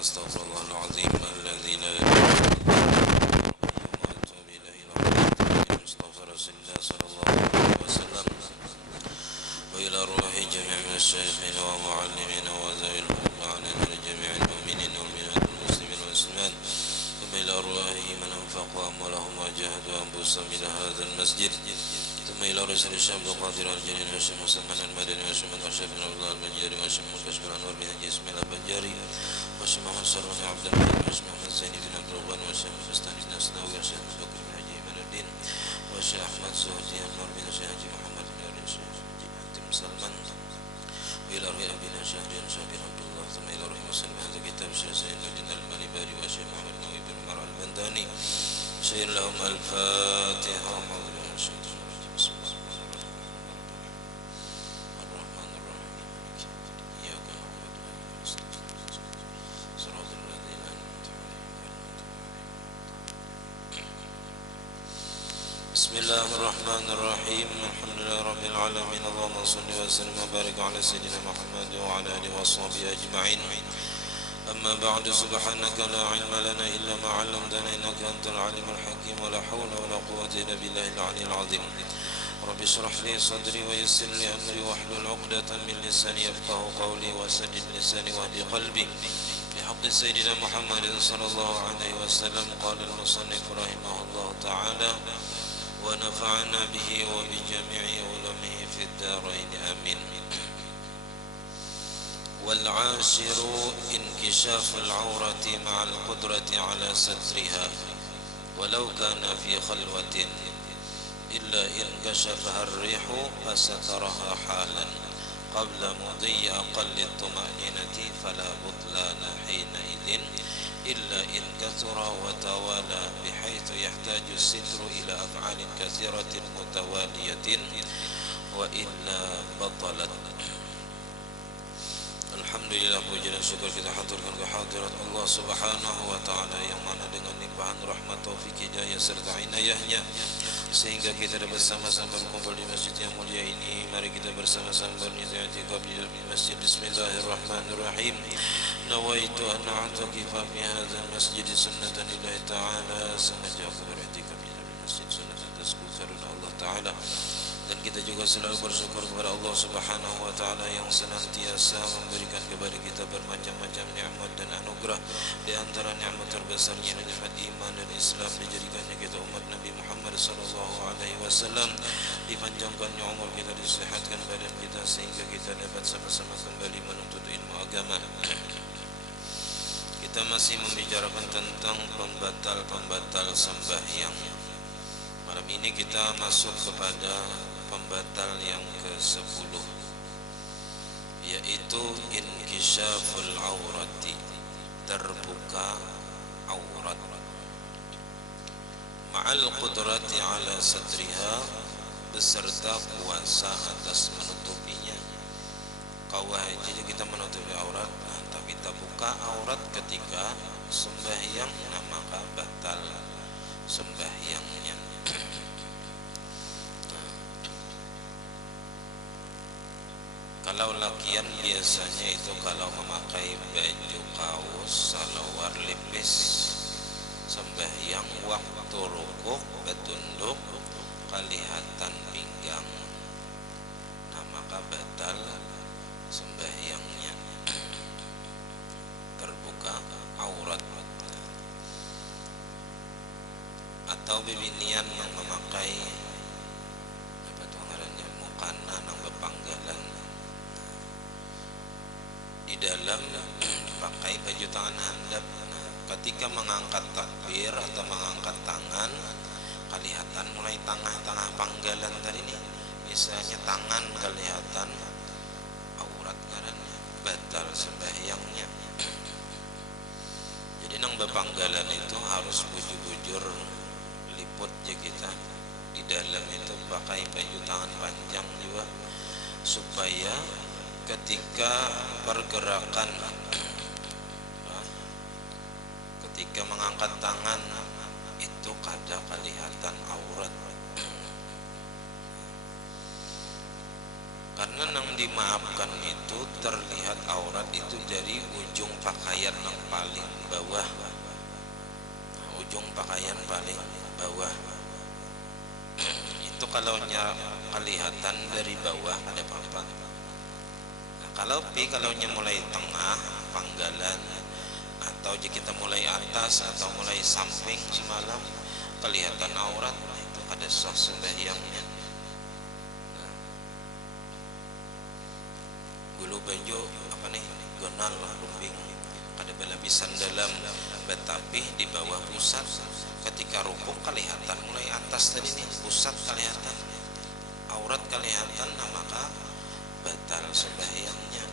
أستغفر الله العظيم الذي لا إله إلا هو وأتوب إليه العظيم المصطفى رسول الله صلى الله عليه وسلم وإلى روح جميع مشايخنا ومعلمينا وذوي الفضل علينا لجميع المؤمنين والمؤمنات والمسلمين والمسلمات ثم إلى أرواح من أنفقوا أموالهم وجاهدوا أنفسهم إلى هذا المسجد ثم إلى رسول الشام القادر الجليل وشم مسمى المدني وشم الأشرف بن عبد الله البنجاري وشم كشف الأنوار بن حجي اسماعيل البنجاري وشم محمد صالح بن عبد الملك وشم محمد زين بن عبد الرحمن وشم فستان بن أسناوي وشم بكر بن حجي من الدين وشيخ أحمد زهدي النور بن شيخ حجي محمد بن علي الشيخ حاتم سلمان وإلى روح أبينا شهرين شابر عبد الله ثم إلى روح مسلم هذا كتاب شيخ سيد الدين المالباري وشيخ محمد نووي بن مرع البنداني شير لهم الفاتحة بسم الله الرحمن الرحيم الحمد لله رب العالمين اللهم صل وسلم وبارك على سيدنا محمد وعلى آله وصحبه أجمعين أما بعد سبحانك لا علم لنا إلا ما علمتنا إنك أنت العليم الحكيم ولا حول ولا قوة إلا بالله العلي العظيم رب اشرح لي صدري ويسر لي أمري واحلل عقدة من لساني يفقه قولي وسدد لساني واهد قلبي بحق سيدنا محمد صلى الله عليه وسلم قال المصنف رحمه الله تعالى ونفعنا به وبجميع علومه في الدارين آمين. والعاشر انكشاف العورة مع القدرة على سترها ولو كان في خلوة إلا إن كشفها الريح فسترها حالا قبل مضي أقل الطمأنينة فلا بطلان حينئذ إلا إن كثر وتوالى بحيث يحتاج الستر إلى أفعال كثيرة متوالية وإلا بطلت. Alhamdulillah, puji dan syukur kita haturkan kehadirat Allah Subhanahu wa taala yang mana dengan limpahan rahmat, taufik, hidayah serta inayahnya sehingga kita dapat bersama-sama berkumpul di masjid yang mulia ini. Mari kita bersama-sama berniat di masjid. Bismillahirrahmanirrahim. Nawaitu an a'takifa fi hadzal masjid sunnatan lillahi ta'ala. Sengaja aku beriktikaf di masjid sunnatan tazkur karena Allah taala. Dan kita juga selalu bersyukur kepada Allah Subhanahu wa taala yang senantiasa memberikan kepada kita bermacam-macam nikmat dan anugerah. Di antara nikmat terbesarnya nikmat iman dan Islam, dijadikannya kita umat Nabi Muhammad sallallahu alaihi wasallam, dipanjangkannya umur kita, disehatkan badan kita sehingga kita dapat sama-sama kembali menuntut ilmu agama. Kita masih membicarakan tentang pembatal-pembatal sembahyang. Malam ini kita masuk kepada pembatal yang ke-10, yaitu inkisyaful aurati, terbuka aurat, ma'al qudrati ala satriha, beserta kuasa atas menutupinya. Jadi kita menutupi aurat, tapi tak buka aurat ketika sembahyang, maka batal sembahyangnya. Kalau lakian biasanya itu kalau memakai baju kaos salawar lipis sembahyang waktu rukuk bertunduk kelihatan pinggang, maka batal sembahyangnya, terbuka aurat. Atau bibinian yang memakai apa tuh ngarannya mukana nang bepanggalan di dalam pakai baju tangan handap. Ketika mengangkat takbir atau mengangkat tangan, kelihatan mulai tengah-tengah panggalan tadi nih, misalnya tangan kelihatan aurat, karena batal sembahyangnya. Jadi nang bepanggalan itu harus bujur-bujur liput aja kita. Di dalam itu pakai baju tangan panjang juga supaya ketika pergerakan, ketika mengangkat tangan itu kada kelihatan aurat. karena yang dimaafkan itu terlihat aurat itu dari ujung pakaian yang paling bawah, ujung pakaian paling bawah itu kalau kelihatan dari bawah ada apa-apa. Nah, kalau mulai tengah panggalan atau jika kita mulai atas atau mulai samping semalam kelihatan aurat, itu ada sah sembahyangnya. Gulu banjo apa nih gonal rumbing ada bela pisan dalam tetapi di bawah pusat ketika rukuk kelihatan mulai atas tadi nih pusat kelihatan aurat kelihatan, nah maka batal sembahyangnya.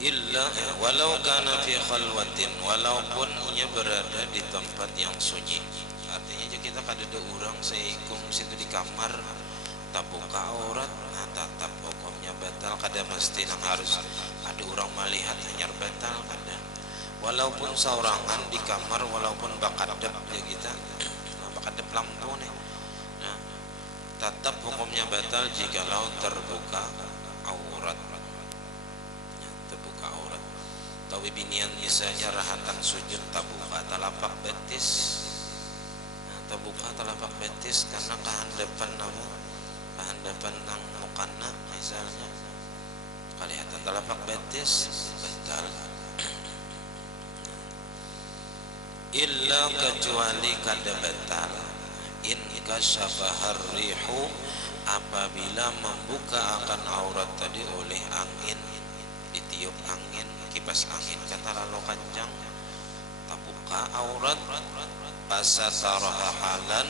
Illa walau kana fi khalwatin, walaupun ia berada di tempat yang sunyi. Artinya kita kada ada orang seikum situ di kamar tak buka aurat, nah tetap hukumnya batal. Kada mesti nang harus ada orang melihat hanya batal kada. Walaupun saurangan di kamar, walaupun bakadep ya kita, bakadep lampu nih, nah tetap hukumnya batal jikalau terbuka aurat. Terbuka aurat. Tawi binian misalnya rahatan sujud tabuka talapak betis, nah, tabuka talapak betis karena kehandapan nama kehandapan nang mukana misalnya kelihatan talapak betis batal. Illa kecuali kada batal in kasyafahar rihu, apabila membuka akan aurat tadi oleh angin, ditiup angin, kipas angin kata lalu kencang, tak buka aurat pasataraha halan,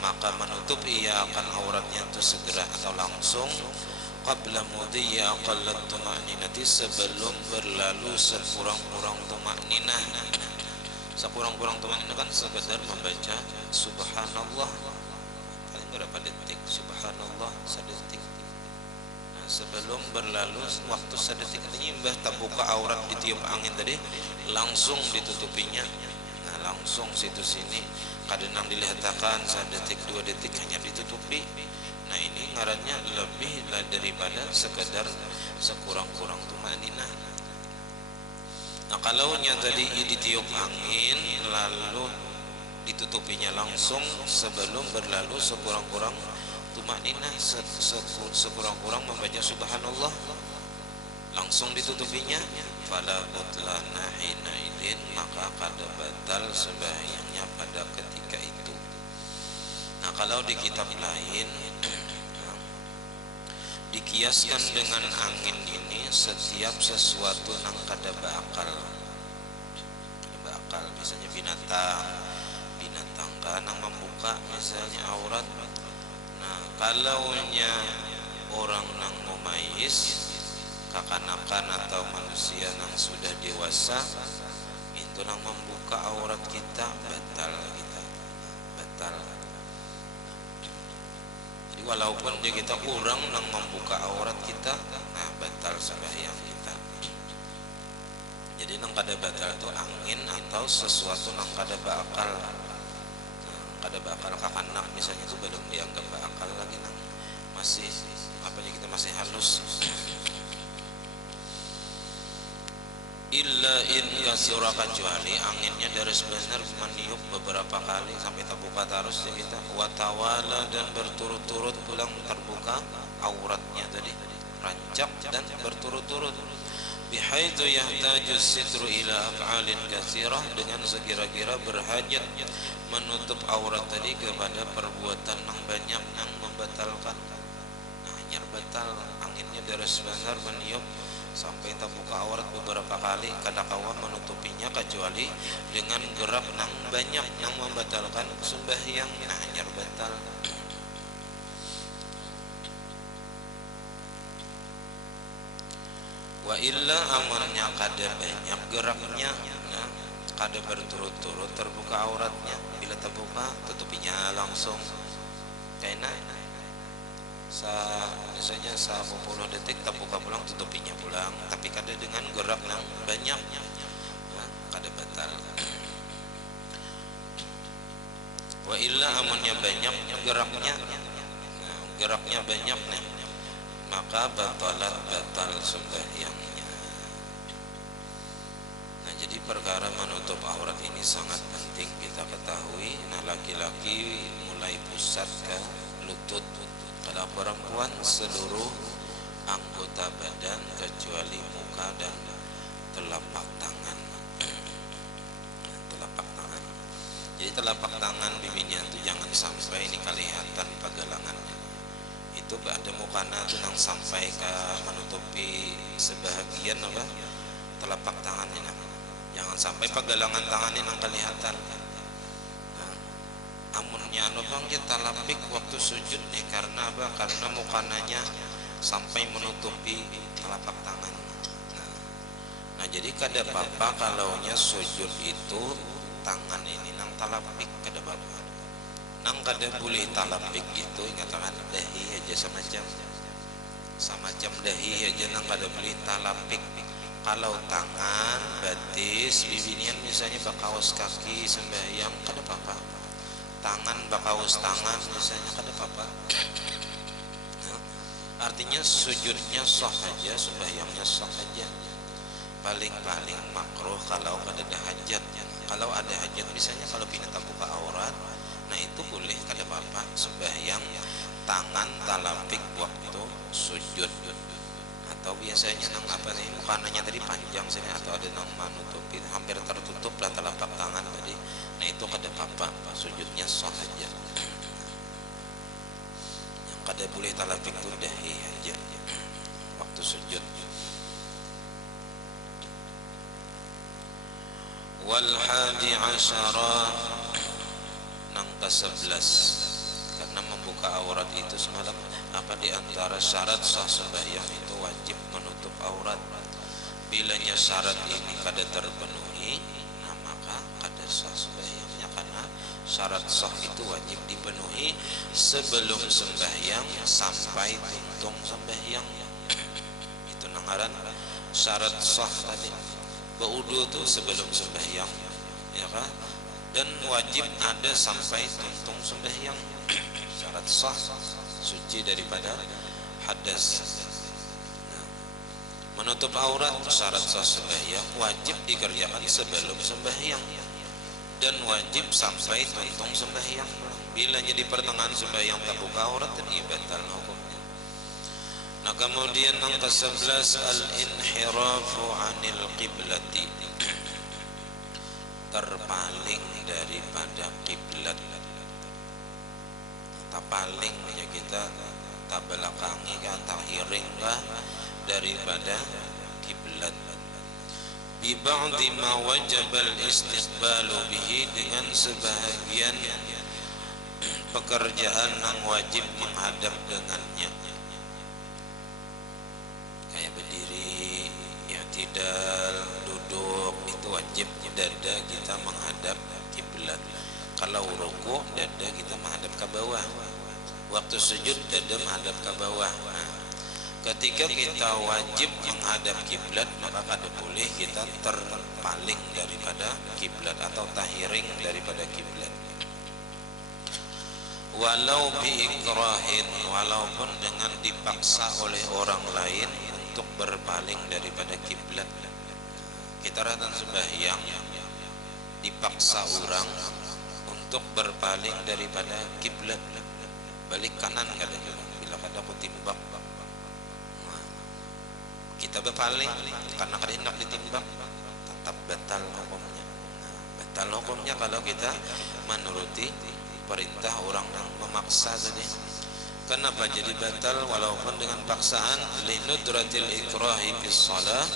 maka menutup ia akan auratnya itu segera atau langsung qabla mudhiya aqallat tuma'ninati, sebelum berlalu sekurang-kurang tuma'ninah. Sekurang-kurang tuma'ninah kan sekedar membaca subhanallah paling berapa detik, subhanallah sedetik. Sebelum berlalu waktu sedetik ini mbah tak buka aurat ditiup angin tadi langsung ditutupinya, nah langsung situ sini kadang dilihatkan sedetik 2 detik hanya ditutupi. Nah ini ngarannya lebih daripada sekedar sekurang-kurang tumaninah. Nah kalau nya tadi ditiup angin lalu ditutupinya langsung sebelum berlalu sekurang-kurang tumakninah, sekurang-kurang membaca subhanallah langsung ditutupinya, fala butlana hina idin, maka kada batal sembahyangnya pada ketika itu. Nah kalau di kitab lain dikiaskan dengan angin ini setiap sesuatu nang kada bakal misalnya binatang kan nang membuka misalnya aurat. Nah, kalaunya orang nang mumayyiz, kakanakan atau manusia nang sudah dewasa, itu nang membuka aurat kita batal. Jadi walaupun dia kita orang nang membuka aurat kita, nah batal sembahyang kita. Jadi nang kada batal itu angin atau sesuatu nang kada bakal. Kada bakal kakanak misalnya itu belum dianggap bakal lagi nang masih apanya kita masih halus. Illa in kasura, kecuali anginnya dari sebenar meniup beberapa kali sampai terbuka terus ya kita, watawala dan berturut-turut pulang terbuka auratnya tadi rancak dan berturut-turut, bihaitsu yahtaju sitru ila af'alin katsirah, dengan sekira-kira berhajat menutup aurat tadi kepada perbuatan yang banyak yang membatalkan. Nah hanya batal anginnya dari sebentar meniup sampai terbuka aurat beberapa kali, kadakawa menutupinya kecuali dengan gerak yang banyak yang membatalkan sembahyang, nah hanya batal. Wa illa amarnya kada banyak geraknya, nah, kada berturut-turut terbuka auratnya, bila terbuka tutupinya langsung kena misalnya 10 detik terbuka pulang tutupinya pulang, tapi kada dengan gerak yang banyak. Wa illa amunnya banyak geraknya, geraknya banyak nih, maka batal sembahyangnya. Nah, jadi perkara menutup aurat ini sangat penting kita ketahui. Nah, laki-laki mulai pusat ke lutut, kalau perempuan seluruh anggota badan kecuali muka dan telapak tangan. Telapak tangan. Jadi telapak tangan bibinya itu jangan sampai ini kelihatan pegalangannya. Itu ada mukana itu yang sampai ke menutupi sebahagian apa telapak tangan ini. Jangan sampai pegalangan tangan ini yang kelihatan. Nah, amunnya anu bang dia talapik waktu sujud nih karena apa? Karena mukananya sampai menutupi telapak tangan. Nah, jadi kada apa-apa kalaunya sujud itu tangan ini nang talapik kada apa-apa. Nang kada boleh talapik itu ingatan dahi aja semacam dahi aja nang kada boleh talapik. Kalau tangan, batis, bibinian misalnya bakaus kaki sembahyang kada apa-apa. Tangan bakaus tangan misalnya kada apa-apa. Artinya sujudnya sah aja, sembahyangnya sah aja. Paling-paling makruh kalau kada ada hajat. Kalau ada hajat misalnya kalau pindah buka aurat, nah itu boleh kada apa-apa sembahyang tangan talapik waktu sujud. Atau biasanya nang apa nih mukananya tadi panjang sini atau ada nang menutupi hampir tertutup lah telapak tangan tadi. Nah itu kada apa-apa, sujudnya sah aja. Kada boleh talapik itu dahi aja waktu sujud. Wal hadi asyara nang ke-11, karena membuka aurat itu semalam apa di antara syarat sah sembahyang itu wajib menutup aurat. Bilanya syarat ini kada terpenuhi, nah maka kada sah sembahyangnya, karena syarat sah itu wajib dipenuhi sebelum sembahyang sampai tuntung sembahyangnya. Itu nangaran syarat sah tadi. Berwudu itu sebelum sembahyang, ya kan? Dan wajib ada sampai tuntung sembahyang. Syarat sah suci daripada hadas. Nah, menutup aurat syarat sah sembahyang wajib dikerjakan sebelum sembahyang dan wajib sampai tuntung sembahyang. Bila jadi pertengahan sembahyang terbuka aurat jadi batal hukumnya. Nah, kemudian yang ke-11 al-inhirafu 'anil qiblati, terpaling daripada kiblat. Terpaling ya kita tak belakangi kan tak hiring lah daripada kiblat. Bi ba'di ma wajaba al-istiqbalu bihi, dengan sebahagian pekerjaan yang wajib menghadap dengannya. Kayak berdiri, ya tidak duduk itu wajib dada kita menghadap kiblat. Kalau rukuk dada kita menghadap ke bawah. Waktu sujud dada menghadap ke bawah. Nah, ketika kita wajib menghadap kiblat maka kada boleh kita terpaling daripada kiblat atau tahiring daripada kiblat. Walau biikrahin, walaupun dengan dipaksa oleh orang lain untuk berpaling daripada kiblat. Kita datang sembahyang dipaksa orang untuk berpaling daripada kiblat, balik kanan kada juga. Bila kada aku timbang, kita berpaling karena kada hendak ditimbang, tetap batal hukumnya. Batal hukumnya kalau kita menuruti perintah orang yang memaksa tadi. Kenapa jadi batal walaupun dengan paksaan? Linudratil ikrahi bis shalah,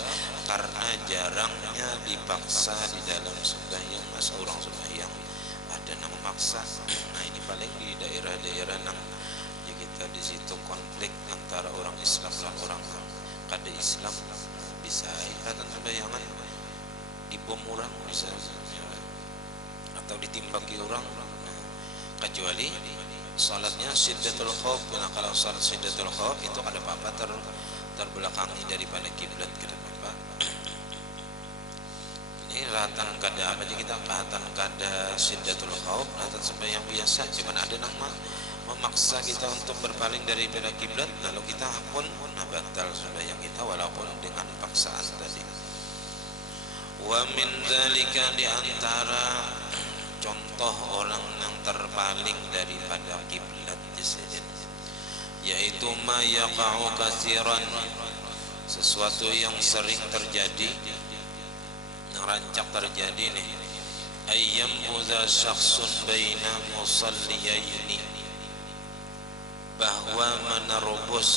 karena jarangnya dipaksa di dalam sembahyang. Masa orang sembahyang ada yang memaksa. Nah, ini paling di daerah-daerah yang ya kita di situ konflik antara orang Islam dan orang kada Islam, bisa datang sembahyangan dibom orang bisa, atau ditimbaki orang. Kecuali salatnya syiddatul khauf. Nah, kalau salat syiddatul khauf itu ada apa-apa terbelakangi daripada kiblat, kada apa-apa. Ini keratan kada apa aja kita keratan kada syiddatul khauf atau sembahyang biasa, cuman ada nama memaksa kita untuk berpaling daripada kiblat, lalu kita pun batal sembahyang kita walaupun dengan paksaan tadi. Wa min dzalika, di antara contoh orang yang terpaling daripada kiblat di sini, yaitu ma yaqa'u katsiran, sesuatu yang sering terjadi, yang rancak terjadi nih, ayyam udza syakhsun baina musalliyaini, bahwa menerobos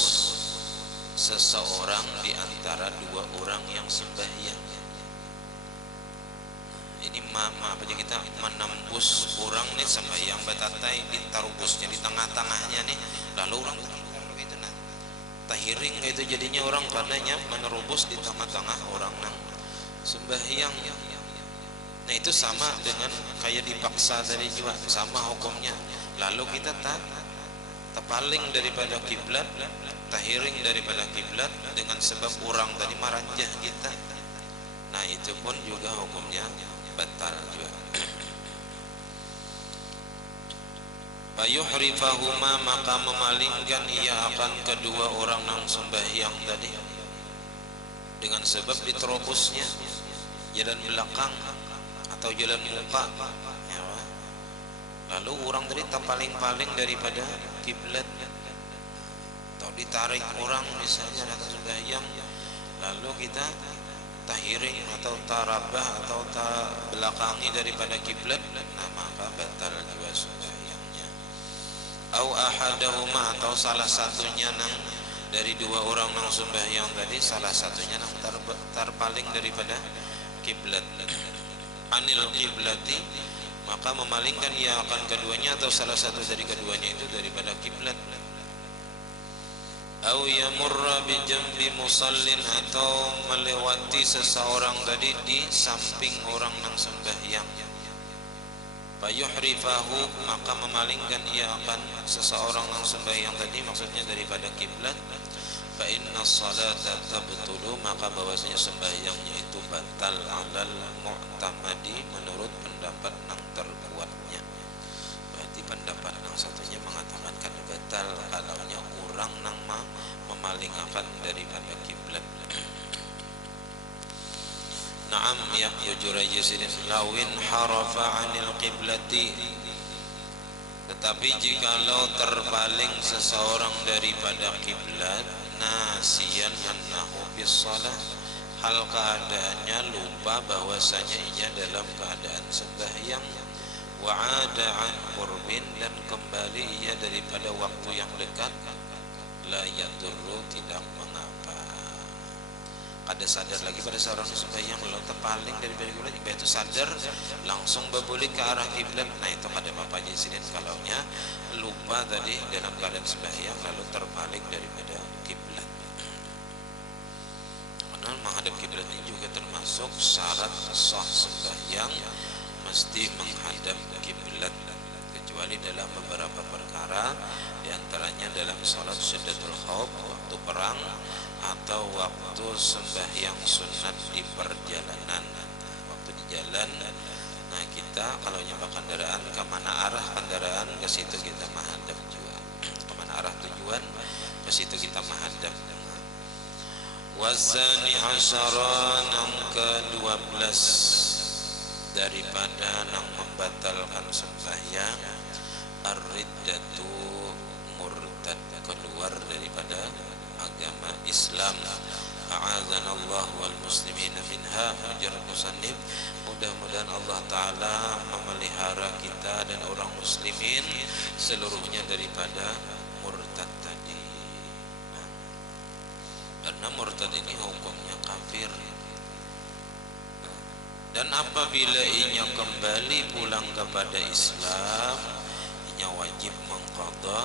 seseorang di antara dua orang yang sembahyang. Ini apa aja kita menembus orang nih sembahyang batatai, ditarubusnya di tengah-tengahnya nih, lalu orang gitu nah tahiring itu jadinya orang karenanya menerobos di tengah-tengah orang nang sembahyang. Nah itu sama dengan kayak dipaksa tadi juga, sama hukumnya. Lalu kita terpaling daripada kiblat, tahiring daripada kiblat dengan sebab orang tadi meranjah kita. Nah itu pun juga hukumnya batal juga. Fayuhrifahuma, maka memalingkan ia akan kedua orang yang sembahyang tadi dengan sebab diterobosnya jalan belakang atau jalan muka ya. Lalu orang tadi terpaling-paling daripada kiblat atau ditarik orang misalnya datang sembahyang, lalu kita tahiring atau tarabah atau belakangi daripada kiblat, nah maka batal juga sembahyangnya. Au ahadahuma, atau salah satunya nang dari dua orang nang sembahyang tadi, salah satunya nang terpaling daripada kiblat, anil kiblati, maka memalingkan ia akan keduanya atau salah satu dari keduanya itu daripada kiblat. Au yamurra bi jambi musallin, atau melewati seseorang tadi di samping orang nang sembahyang. Fayuhrifahu, maka memalingkan ia akan seseorang nang sembahyang tadi, maksudnya daripada kiblat. Fa inna salata tabtulu, maka bahwasanya sembahyangnya itu batal alal mu'tamadi, menurut pendapat nang terkuatnya. Berarti pendapat nang satunya mengatakan kan batal kalaunya orang nang memalingakan daripada kiblat. Naam ya yujurajisirin lawin harafa anil kiblati, tetapi jikalau terpaling seseorang daripada kiblat, nasiyan annahu bis shalah, hal keadaannya lupa bahwasanya ia dalam keadaan sembahyang, wa ada an qurbin, dan kembali ia daripada waktu yang dekat, la yadurru, tidak mengapa. Kada sadar lagi pada seorang sembahyang lalu terpaling daripada kiblat, itu sadar langsung berbalik ke arah kiblat, nah itu kada apa-apa jisinin kalaunya lupa tadi dalam keadaan sembahyang lalu terpaling daripada kiblat. Karena menghadap kiblat ini juga termasuk syarat sah sembahyang, mesti menghadap kiblat, kecuali dalam beberapa perkara, diantaranya dalam salat syiddatul khauf, waktu perang, atau waktu sembahyang sunat di perjalanan, waktu di jalan. Nah kita kalau nyepak kendaraan, kemana arah kendaraan ke situ kita menghadap juga, kemana arah tujuan ke situ kita menghadap. Wazani asyara, nang ke-12 daripada nang membatalkan sembahyang, ar-riddatu, murtad, keluar daripada agama Islam. A'adzanallahu wal muslimina minha, ujar musannif, mudah-mudahan Allah Ta'ala memelihara kita dan orang muslimin seluruhnya daripada murtad tadi. Karena murtad ini hukumnya kafir, dan apabila ia kembali pulang kepada Islam, ia wajib mengqadha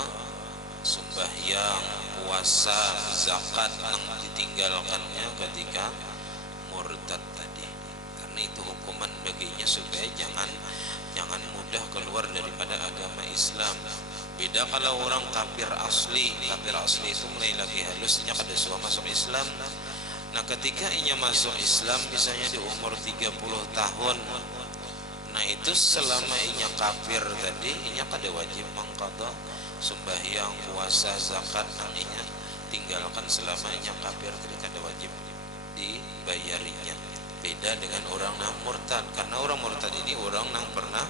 sembahyang, puasa, zakat yang ditinggalkannya ketika murtad tadi. Karena itu hukuman baginya supaya jangan mudah keluar daripada agama Islam. Beda kalau orang kafir asli itu mulai lagi halusnya kada suka masuk Islam, Nah ketika inya masuk Islam misalnya di umur 30 tahun, nah itu selama inya kafir tadi inya kada wajib mengqadha sembahyang, puasa, zakat, nah inya tinggalkan selama inya kafir tadi kada wajib dibayarinya. Beda dengan orang yang murtad, karena orang murtad ini orang yang pernah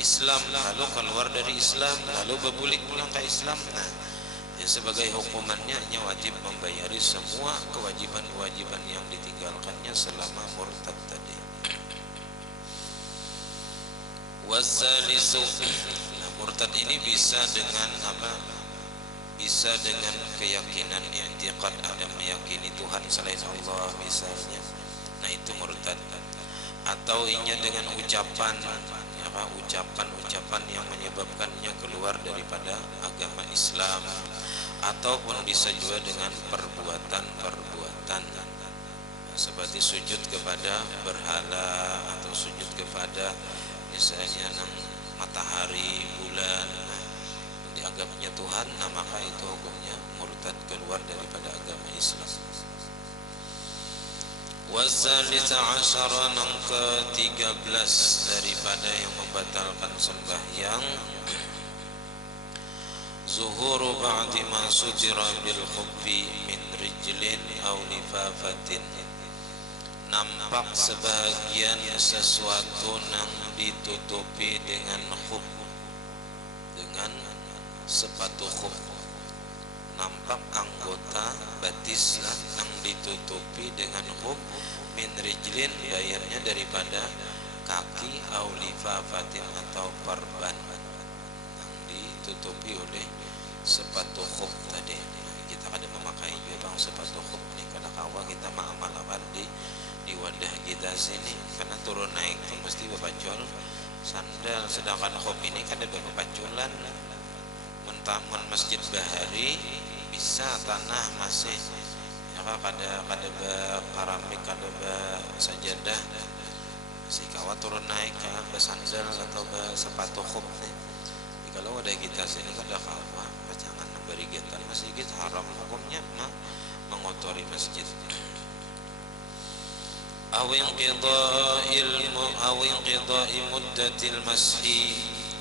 Islam lalu keluar dari Islam lalu berbalik pulang ke Islam. Nah ya sebagai hukumannya hanya wajib membayari semua kewajiban-kewajiban yang ditinggalkannya selama murtad tadi. Wazalisu, nah murtad ini bisa dengan apa? Bisa dengan keyakinan, i'tiqad, ada meyakini Tuhan selain Allah misalnya. Nah itu murtad. Atau inya dengan ucapan, apa, ucapan yang menyebabkannya keluar daripada agama Islam, ataupun bisa juga dengan perbuatan seperti sujud kepada berhala atau sujud kepada misalnya matahari, bulan dianggapnya Tuhan, nah maka itu hukumnya murtad, keluar daripada agama Islam. Wazalisa asyara, yang ke-13 daripada yang membatalkan sembahyang, zuhuru ba'di ma sudira bil khuffi min rijlin aw lifafatin, nampak sebahagian sesuatu yang ditutupi dengan khuf, dengan sepatu khuf. Nampak anggota batis yang ditutupi dengan khuf min rijlin, bayarnya daripada kaki, au lifafatin atau perban yang ditutupi oleh sepatu khuf tadi. Kita kada memakai juga bang sepatu khuf nih, karena kawa kita amal-amal di wadah kita sini, karena turun naik itu mesti bepacul sandal, sedangkan khuf ini kada bepaculan. Mentamun masjid bahari bisa tanah masih ya kada keramik, kada sajadah, si kawa turun naik ke besandal atau sepatu khuf nih. Kalau ada kita sini kada kawa jangan beri getan masjid haram, hukumnya mengotori masjid. Awin qidai muddatil mashi,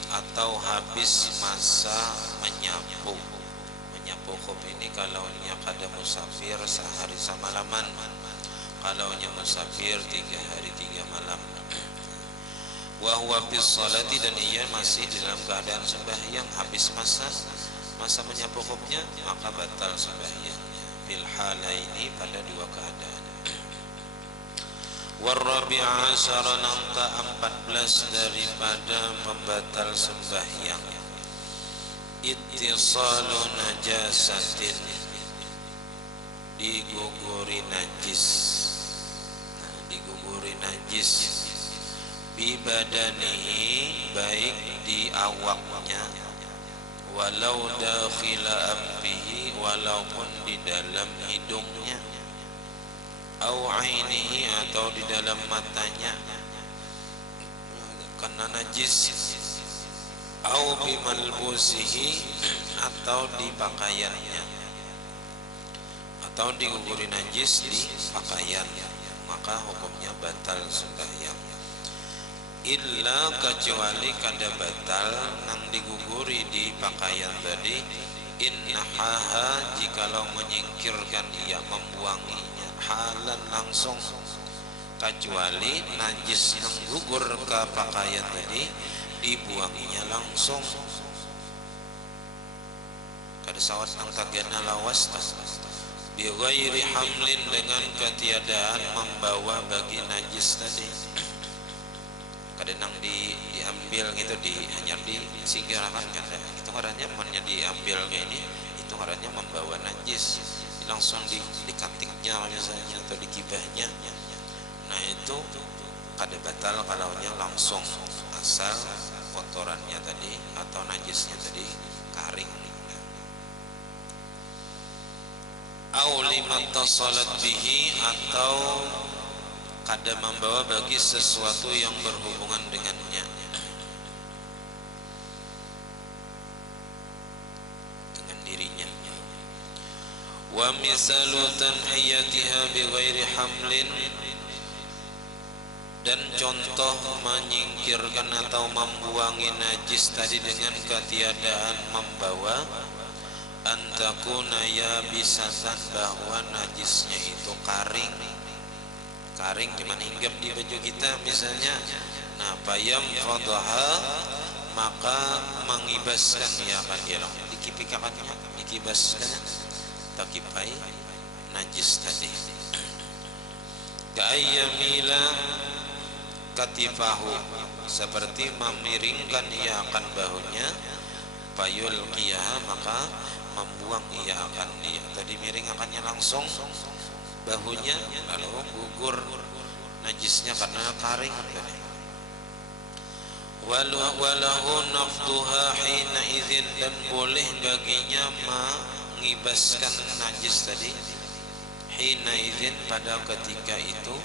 atau habis masa menyapu khuf ini kalau nya kada musafir sehari semalaman, kalau nya musafir 3 hari 3 malam. Wa huwa bis salati, dan ia masih dalam keadaan sembahyang, habis masa menyapu khufnya, maka batal sembahyangnya. Fil halaini, pada 2 keadaan. Warabi'a asyara, yang ke-14 daripada pembatal sembahyang, ittisalu najasatin, diguguri najis. Nah, diguguri najis bibadanihi, baik di awaknya, walau dakhila amfihi, walaupun di dalam hidungnya, au ainihi, atau di dalam matanya kena najis, au bimalbusihi, atau di pakaiannya, atau diguguri najis di pakaian, maka hukumnya batal sembahyang. Illa, kecuali kada batal nang diguguri di pakaian tadi, innahaha, jikalau menyingkirkan ia, membuanginya halan langsung, kecuali najis yang gugur ke pakaian tadi dibuanginya langsung. Kada sawat nang tagana lawas bi ghairi hamlin, dengan ketiadaan membawa bagi najis tadi. Kada nang diambil gitu, hanya disingkirkan, kada itu ngarannya mennya diambil kayak ini, itu ngarannya membawa najis, langsung dikatiknya misalnya atau dikibahnya. Nah itu kada batal kalau nya langsung, asal kotorannya tadi atau najisnya tadi karing. Au liman tasalat bihi, atau kada membawa bagi sesuatu yang berhubungan dengannya, dengan dirinya. Wa misalu tanhiyatiha bighairi hamlin, dan contoh menyingkirkan atau membuangi najis tadi dengan ketiadaan membawa, antakuna yabisatan, bahwa najisnya itu kering. Kering cuman hinggap di baju kita misalnya. Nah, payam fadha, maka mengibaskan, ya kan hilang, dikipikakannya, dikibaskan, takipai najis tadi. Ka'ayyamila katifahu, seperti memiringkan ia akan bahunya, payul qiyah, maka membuang ia akan dia. Tadi miring akannya langsung bahunya, lalu gugur najisnya karena kering. Walahu nafduha hina idzin, dan boleh baginya mengibaskan najis tadi hina idzin, pada ketika itu,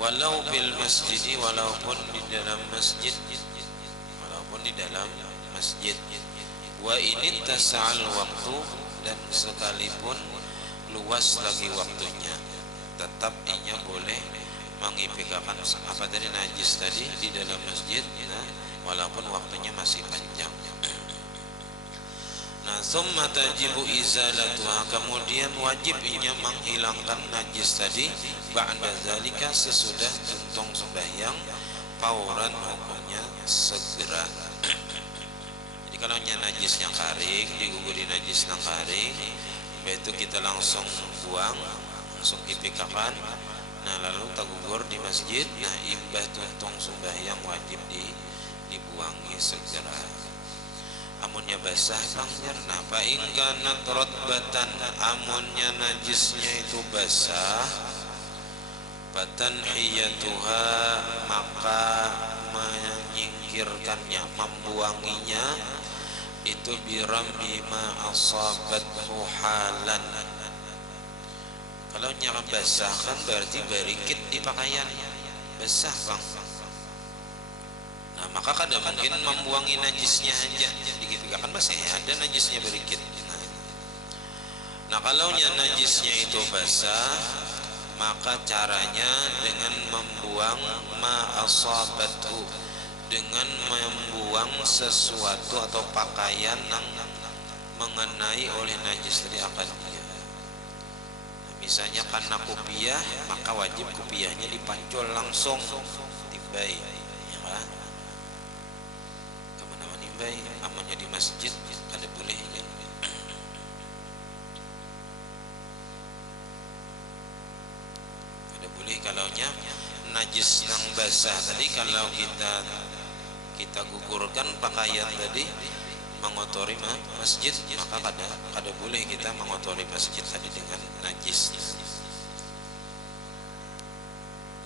walau bil masjid, walaupun di dalam masjid, walaupun di dalam masjid. Wa ini tasa'al waktu, dan sekalipun luas lagi waktunya, tetap inya boleh mengipikakan apa tadi najis tadi di dalam masjid, nah, walaupun waktunya masih panjang. Nah, summa tajibu izalatuha, kemudian wajib inya menghilangkan najis tadi, ba'da zalika, sesudah tuntung sembahyang, fauran, hukumnya segera. Jadi kalau najisnya kering, diguguri najis yang kering, itu kita langsung buang, langsung ipikakan. Nah, lalu tagugur di masjid, nah imbah tuntung sembahyang wajib dibuangi segera. Amunnya basah bangjar, nah fa in kanat rotbatan, amunnya najisnya itu basah, fatanhiyatuha, maka menyingkirkannya, membuanginya itu birambi ma asabathu halan. Kalau nyala basah kan berarti berikit di pakaian, basah bang. Nah, maka kada mungkin membuangi najisnya aja, dikira kan masih ada najisnya berikit. Nah, kalau najisnya itu basah, maka caranya dengan membuang ma asabathu, dengan membuang sesuatu atau pakaian yang mengenai oleh najis tadi akan dia. Misalnya karena kupiah, maka wajib kupiahnya dipancol langsung, timbai, ya kan? Kemana-mana timbai, amannya di masjid ada bolehnya. Ada boleh kalaunya najis yang basah tadi, kalau kita gugurkan pakaian tadi mengotori masjid, maka kada boleh kita mengotori masjid tadi dengan najis.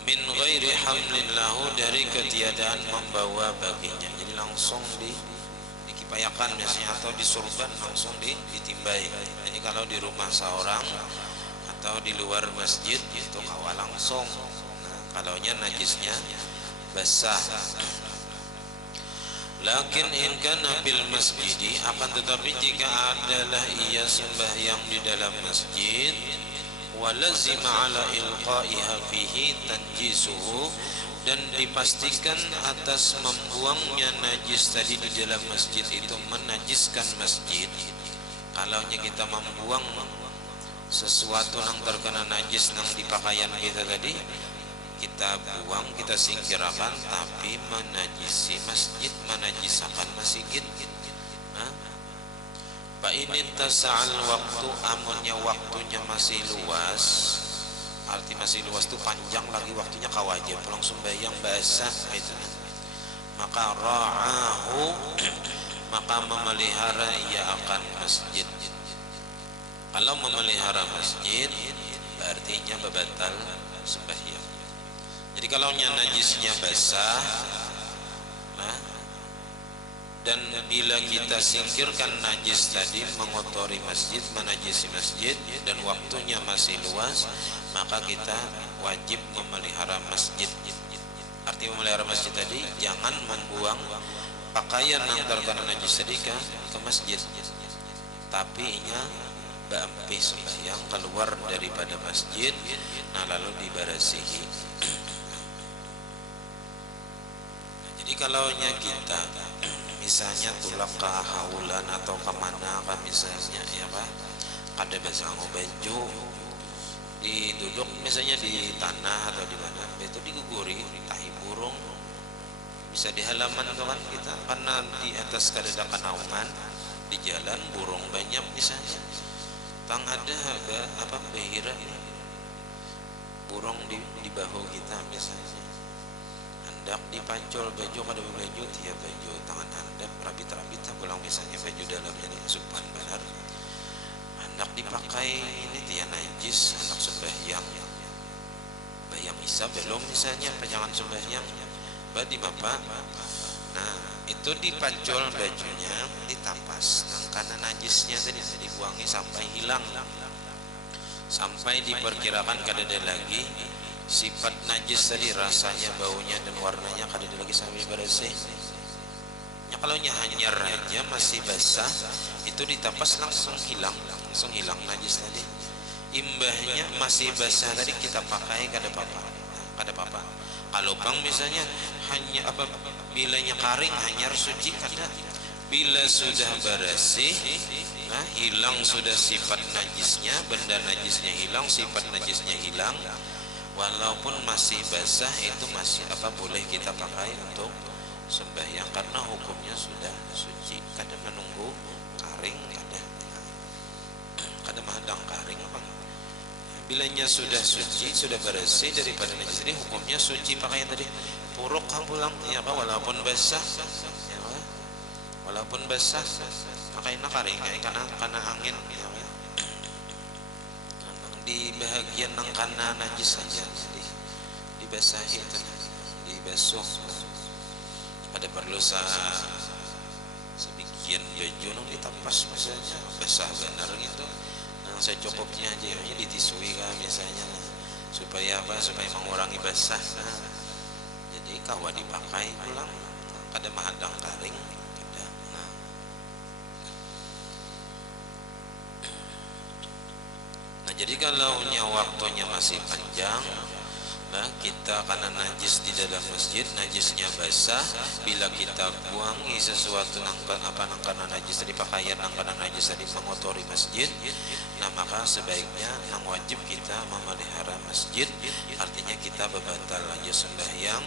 Min ghairi hamlin lahu, dari ketiadaan membawa baginya. Jadi langsung dikipayakan biasanya, atau disurban langsung ditimbai. Jadi kalau di rumah seorang atau di luar masjid itu kawal langsung. Nah, kalaunya najisnya basah. Lakin in kana bil masjidi, akan tetapi jika adalah ia sembahyang di dalam masjid, walazima ala ilqaiha fihi tanjisuhu, dan dipastikan atas membuangnya najis tadi di dalam masjid itu menajiskan masjid. Kalaunya kita membuang sesuatu yang terkena najis yang di pakaian kita tadi, kita buang, kita singkirkan, tapi menajisi masjid, menajisakan masjid. Pak ini tasa'al waktu, amunnya waktunya masih luas, arti masih luas itu panjang lagi waktunya, kawajib langsung sembahyang basah itu, maka ra'ahu, maka memelihara ia akan masjid. Kalau memelihara masjid, artinya batal sembahyang. Jadi kalau najisnya basah, nah, dan bila kita singkirkan najis tadi mengotori masjid, menajisi masjid, dan waktunya masih luas, maka kita wajib memelihara masjid. Arti memelihara masjid tadi, jangan membuang pakaian yang terkena najis tadi ke masjid, tapi ba'ampi sembahyang keluar daripada masjid, nah lalu dibarasihi. Jadi kalaunya kita misalnya tulak ke haulan atau kemana kan misalnya ya Pak, kada biasa baju diduduk misalnya di tanah atau di mana, itu diguguri tahi burung, bisa di halaman tuh kan kita, karena di atas kada ada kanaungan, di jalan burung banyak misalnya, tang ada apa behira burung di bahu kita misalnya, hendak dipancol baju kada baju tiap baju tangan handap rapit-rapit pulang misalnya baju dalamnya nih supan benar, hendak dipakai ini dia najis, hendak sembahyang bayang isa belum misalnya jangan sembahyang badi bapak, nah itu dipancol bajunya ditampas, nah, karena najisnya tadi dibuangi sampai hilang, sampai diperkirakan kada ada lagi sifat najis tadi, rasanya, baunya dan warnanya kada ada lagi sampai bersih. Ya, kalau hanyar aja masih basah itu ditampas langsung hilang najis tadi. Imbahnya masih basah tadi kita pakai kada apa-apa. Kalau bang misalnya hanya apa bilanya karing hanyar suci kada. Bila sudah bersih, nah hilang sudah sifat najisnya, benda najisnya hilang, sifat najisnya hilang. Walaupun masih basah itu masih apa boleh kita pakai untuk sembahyang karena hukumnya sudah suci. Kada menunggu karing, kada menghadang karing apa. Bilanya sudah suci, sudah bersih daripada najis ini hukumnya suci pakai tadi. Puruk pulang ya apa walaupun basah. Ya, walaupun basah pakainya karing karena angin ya. Di bahagian nang kana najis saja dibasahi itu dibasuh, ada perlu sebagian baju nang ditampas misalnya basah benar gitu, nang secukupnya aja ya ditisui kan misalnya supaya apa, supaya mengurangi basah, nah, jadi kawa dipakai pulang kada mahadang karing kada. Nah jadi kalau waktunya masih panjang, nah kita karena najis di dalam masjid, najisnya basah, bila kita buangi sesuatu karena najis dari pakaian karena najis tadi mengotori masjid, nah maka sebaiknya yang wajib kita memelihara masjid, artinya kita bebatal aja sembahyang,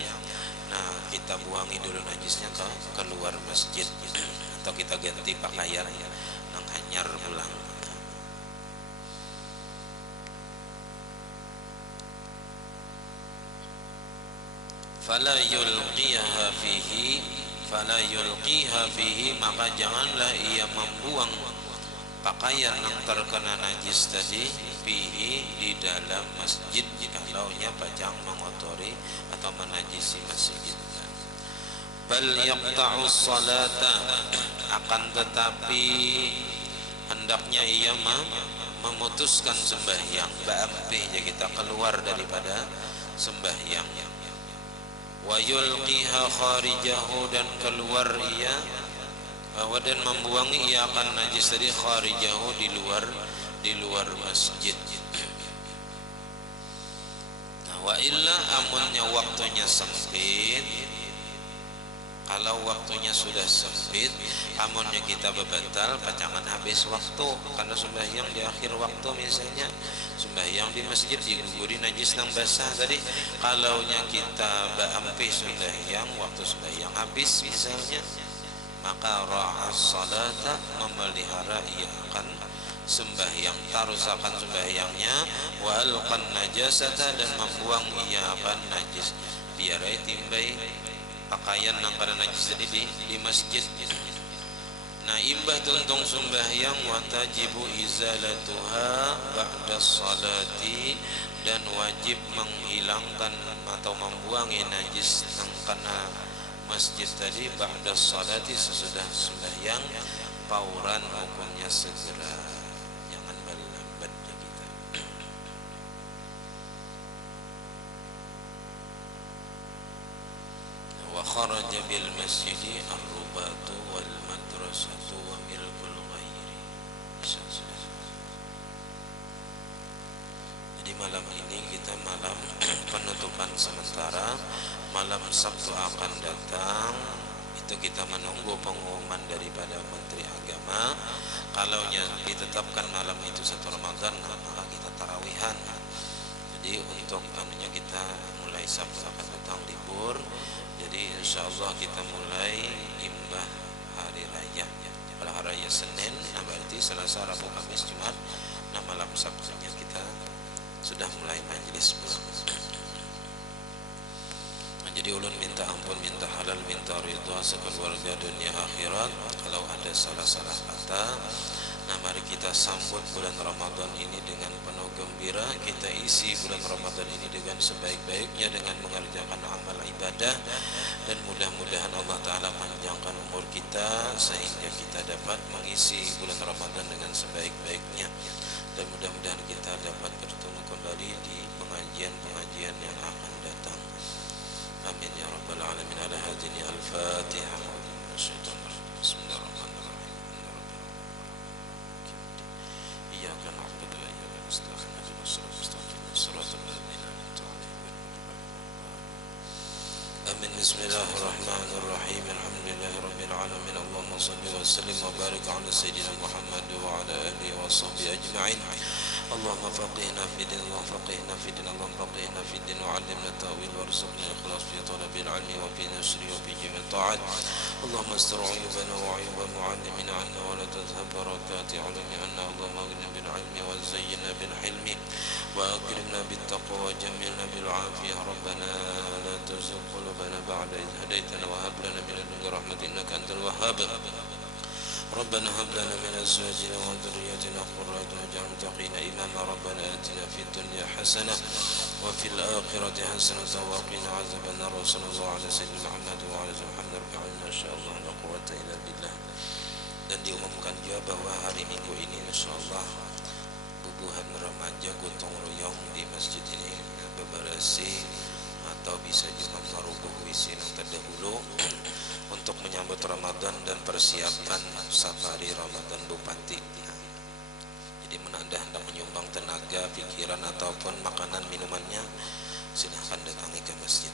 nah kita buangi dulu najisnya ke keluar masjid atau kita ganti pakaian yang hanyar pulang. Fala yulqiha fihi, maka janganlah ia membuang pakaian yang terkena najis tadi fihi di dalam masjid kalaunya pajang mengotori atau menajisi masjid. Bal yaqta'u salata, akan tetapi hendaknya ia memutuskan sembahyang, ba'ampi ya kita keluar daripada sembahyang. Wa yulqiha kharijahu, dan keluar ia dan membuangi ia akan najis tadi kharijahu di luar masjid. Nah, wa illa amunnya waktunya sempit, kalau waktunya sudah sempit, amunnya kita bebatal, pacangan habis waktu karena sembahyang di akhir waktu misalnya, sembahyang di masjid diguguri najis nang basah tadi, kalaunya kita ba'ampi sembahyang, waktu sembahyang habis misalnya, maka ra'as salata, memelihara ia akan sembahyang, tarusakan sembahyangnya, wa alqan najasata, dan membuang ia akan najis, biarai timbai pakaian nang kada najis tadi di masjid. Nah imbah tuntung sembahyang wa tajibu izalatuha ba'da salati, dan wajib menghilangkan atau membuangi najis nang kana masjid tadi ba'da salati, sesudah sembahyang, fauran, hukumnya segera, jangan berlambat kita. Wa kharaja bil masjidi ar-rubatu wal madrasatu wa milkul ghairi. Jadi malam ini kita malam penutupan sementara. Malam Sabtu akan datang itu kita menunggu pengumuman daripada Menteri Agama. Kalau ditetapkan malam itu 1 Ramadan, maka kita tarawihan. Jadi untuk anunya kita mulai Sabtu akan datang libur. Jadi insyaallah kita mulai imbah hari raya. Kalau hari raya Senin, berarti Selasa, Rabu, Kamis, Jumat. Nah malam Sabtunya kita sudah mulai majelis. Jadi ulun minta ampun, minta halal, minta ridha sekeluarga dunia akhirat kalau ada salah-salah kata. Nah mari kita sambut bulan Ramadan ini dengan penuh gembira. Kita isi bulan Ramadan ini dengan sebaik-baiknya dengan mengerjakan amal ibadah. Dan mudah-mudahan Allah Ta'ala panjangkan umur kita sehingga kita dapat mengisi bulan Ramadan dengan sebaik-baiknya. Dan mudah-mudahan kita dapat bertemu kembali di pengajian-pengajian yang akan datang. Amin ya rabbal alamin. Ala hadini al-Fatihah. Bismillahirrahmanirrahim. Iyyaka na'budu wa iyyaka nasta'in. Ihdinas siratal ladzina an'amta 'alaihim. Amin. Bismillahirrahmanirrahim. Alhamdulillahi rabbil alamin. Allahumma shalli wa sallim wa barik ala sayyidina Muhammad wa ala alihi wa sahbihi ajma'in. اللهم فقهنا في الدين، اللهم فقهنا في الدين، اللهم فقهنا في الدين وعلمنا التأويل وارزقنا الإخلاص في طلب العلم وفي نشره وفي جميع الطاعات. اللهم استر عيوبنا وعيوب معلمنا عنا ولا تذهب بركات علم عنا. اللهم اغننا بالعلم وزينا بالحلم وأكرمنا بالتقوى وجملنا بالعافية. ربنا لا تزغ قلوبنا بعد إذ هديتنا وهب لنا من لدنك رحمة إنك أنت الوهاب. ربنا هب لنا من أزواجنا وذرياتنا قرة أعين واجعلنا للمتقين إماما. ربنا آتنا في الدنيا حسنة وفي الآخرة حسنة وقنا عذاب النار. وصلى الله على سيدنا Muhammad wa ala Muhammad rabbil insyaallah la quwwata illa billah. Dan diumumkan juga bahwa hari Minggu ini insyaallah bubuhan remaja gotong royong di masjid ini beberasi atau bisa juga merubuh wisin terdahulu untuk menyambut Ramadan dan persiapan safari Ramadan Bupati. Jadi Anda hendak menyumbang tenaga, pikiran ataupun makanan minumannya, silahkan datangi ke masjid.